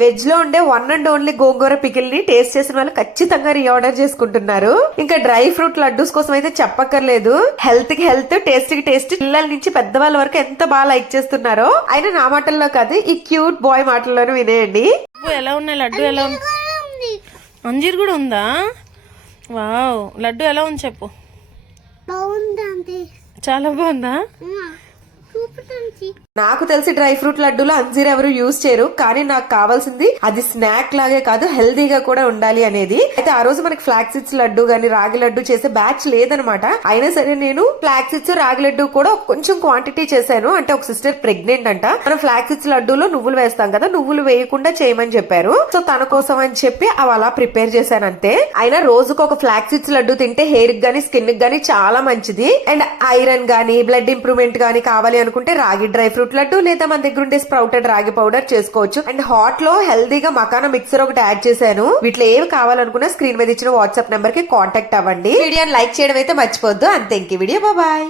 Veg లో ఉండే one and only gongura pickle ని టేస్ట్ చేసిన వాళ్ళు ఖచ్చితంగా రీఆర్డర్ చేసుకుంటున్నారు. ఇంకా డ్రై ఫ్రూట్ లడ్డూస్ కోసం అయితే చెప్పక్కర్లేదు. హెల్త్ కి హెల్త్, టేస్ట్ కి టేస్ట్, పిల్లల నుంచి పెద్దవాళ్ళ వరకు ఎంత బాగా లైక్ చేస్తున్నారో. అయినా నా మాటల్లో కాదు, ఈ క్యూట్ బాయ్ మాటల్లోనే వినేయండి. ఎలా ఉన్నాయి లడ్డు? ఎలా ఉంది? అంజీర్ కూడా ఉందా? వావ్, లడ్డు ఎలా ఉంది చెప్పు. చాలా బాగుందా? నాకు తెలిసి డ్రై ఫ్రూట్ లడ్డూలో అంజీర్ ఎవరు యూజ్ చేయరు, కానీ నాకు కావాల్సింది అది స్నాక్ లాగే కాదు, హెల్దీగా కూడా ఉండాలి అనేది. అయితే ఆ రోజు మనకి ఫ్లాక్ సీడ్స్ లడ్డు గానీ రాగి లడ్డు చేసే బ్యాచ్ లేదనమాట. అయినా సరే నేను ఫ్లాక్ సీడ్స్ రాగి లడ్డు కూడా కొంచెం క్వాంటిటీ చేశాను. అంటే ఒక సిస్టర్ ప్రెగ్నెంట్ అంట. మనం ఫ్లాక్ సీడ్స్ లడ్డూలో నువ్వులు వేస్తాం కదా, నువ్వులు వేయకుండా చేయమని చెప్పారు. సో తన కోసం అని చెప్పి అవి అలా ప్రిపేర్ చేశాను అంతే. అయినా రోజుకు ఒక ఫ్లాక్ సీడ్స్ లడ్డు తింటే హెయిర్ గానీ స్కిన్ గానీ చాలా మంచిది. అండ్ ఐరన్ గానీ బ్లడ్ ఇంప్రూవ్మెంట్ గానీ కావాలి అనుకుంటే రాగి డ్రై ఫ్రూట్ లడ్డు లేదా మన దగ్గర ఉండే స్ప్రౌటెడ్ రాగి పౌడర్ చేసుకోవచ్చు. అండ్ హాట్ లో హెల్దీగా మకానా మిక్సర్ ఒకటి యాడ్ చేశాను. వీటిలో ఏవి కావాలనుకున్నా స్క్రీన్ మీద ఇచ్చిన వాట్సాప్ నెంబర్ కి కాంటాక్ట్ అవ్వండి. వీడియోని లైక్ చేయడం అయితే మర్చిపోద్దు. అంతే, ఇంక వీడియో బాయ్.